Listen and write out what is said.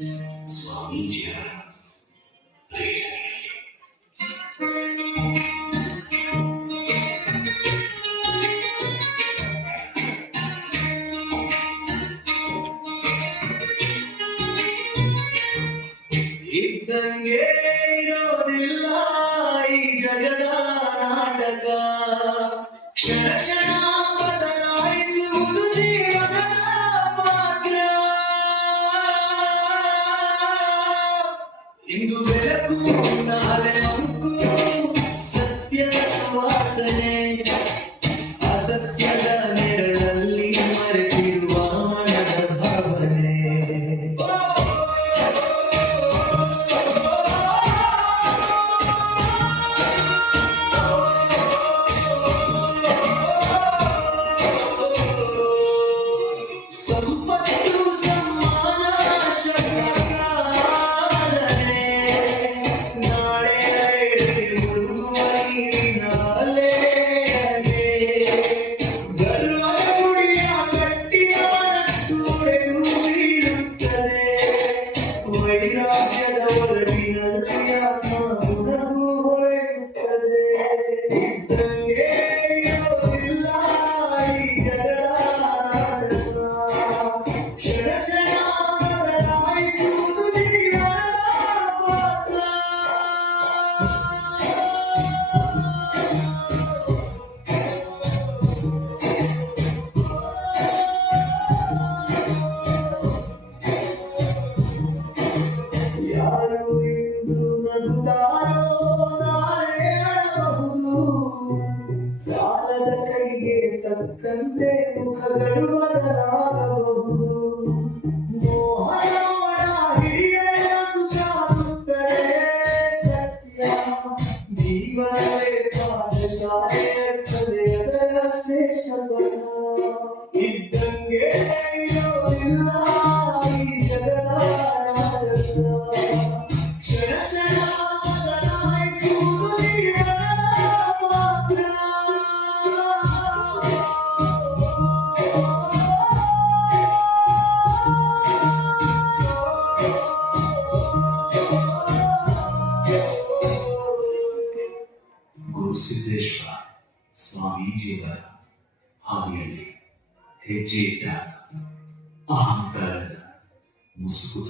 ಸ್ವಾಮೀಜಿಯವರ ಪ್ರೇರಣೆ. ಇದ್ದಂಗೆ ಇರೋದಿಲ್ಲ ಈ ಜಗದ ನಾಟಕ, ಕ್ಷಣ ಕ್ಷಣ ಬದಲಾಯಿಸುವುದು ಜೀವನದ ಪಾತ್ರ. ಇಂದು ಬೆಳಕು ನಾಳೆ ಮಂಕು, ಸತ್ಯದ ಸುವಾಸನೆ, ಅಸತ್ಯದ ನೆರಳಲ್ಲಿ ಮರೆತಿರುವ ಮನದ ಭಾವನೆ. ಸಂಪತ್ತು ಸಮ್ಮಾನ ಶಂಕರನೇ, ನಾಳೆ ಮುಳುಗುವ ನೀರಿನ ಅಲೆಗೆ, ಗರ್ವದ ಗುಡಿಯ ಕಟ್ಟಿಯ ಮನಸ್ಸು ಎದು ಬೀಳುತ್ತದೆ, ವೈರಾಗ್ಯದ ಹೊರಟಿನಲ್ಲಿ ಆತ್ಮ ಗುಣವು ಹೊಳೆಯುತ್ತದೆ. ಇದ್ದಂಗೆ ಇರೋದಿಲ್ಲ ಈ ಜಗದ ನಾಟಕ, ಕ್ಷಣ ಕ್ಷಣ ಬದಲಾಯಿಸುವುದು ಜೀವನದ ಪಾತ್ರ. ಯಾರು ಇಂದು ನಗುತ್ತಾರೋ ನಾಳೆ ಅಳಬಹುದು, ಕಾಲದ ಕೈಗೆ ತಕ್ಕಂತೆ ಮುಖಗಳು ಬದಲಾಗಬಹುದು. ಮೋಹನೋಡ ಹಿರಿಯರ ಸುತ್ತಾಗುತ್ತದೆ ಸತ್ಯ, ಜೀವನವೇ ಪಾಠಶಾಲೆ ಇರ್ತದೆ ಅದರ ಶ್ರೇಷ್ಠತನ. ಇದ್ದಂಗೆ ಇರೋದಿಲ್ಲ ಈ ಜಗದ ನಾಟಕ, ಕ್ಷಣ ಕ್ಷಣ ಬದಲಾಯಿಸುವುದು ಜೀವನದ ಪಾತ್ರ. ಗುರುಸಿದ್ದೇಶ್ವರ ಸ್ವಾಮೀಜಿಯವರ ಹಾದಿಯಲ್ಲಿ ಹೆಜ್ಜೆ ಇಟ್ಟಾಗ ಅಹಂಕಾರದ ಮುಸುಕು